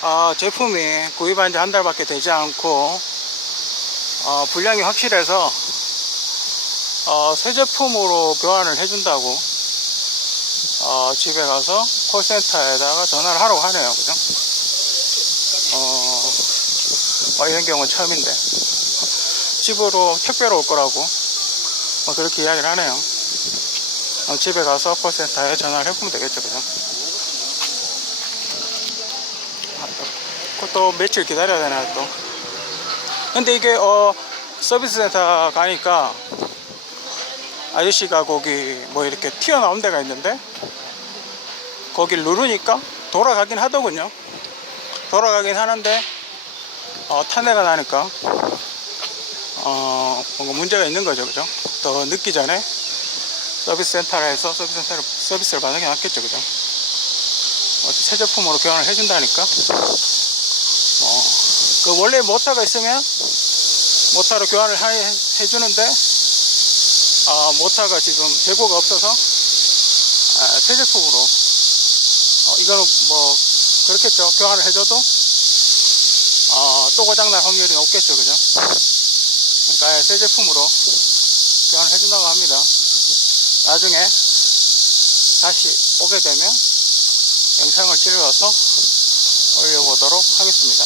어, 제품이 구입한 지 한 달밖에 되지 않고 어, 분량이 확실해서 어, 새 제품으로 교환을 해준다고 어, 집에 가서 콜센터에다가 전화를 하라고 하네요. 그죠? 어, 어, 이런 경우는 처음인데. 집으로 택배로 올 거라고 어, 그렇게 이야기를 하네요. 어, 집에 가서 콜센터에 전화를 해보면 되겠죠. 그죠? 아, 또, 그것도 며칠 기다려야 되나 또. 근데 이게, 어, 서비스 센터 가니까 아저씨가 거기 뭐 이렇게 튀어나온 데가 있는데 거길 누르니까 돌아가긴 하더군요. 돌아가긴 하는데 어, 탄내가 나니까 어, 뭔가 문제가 있는 거죠, 그죠? 더 늦기 전에 서비스 센터에서 서비스 센터를 서비스를 받는 게 낫겠죠, 그죠? 어, 새 제품으로 교환을 해준다니까. 어, 그 원래 모터가 있으면 모터로 교환을 하- 해주는데 아, 모터가 지금 재고가 없어서 아, 새 제품으로 어, 이거는 뭐 그렇겠죠. 교환을 해줘도 어, 또 고장날 확률이 높겠죠, 그죠? 그러니까 새 제품으로 교환을 해준다고 합니다. 나중에 다시 오게 되면 영상을 찍어서 올려보도록 하겠습니다.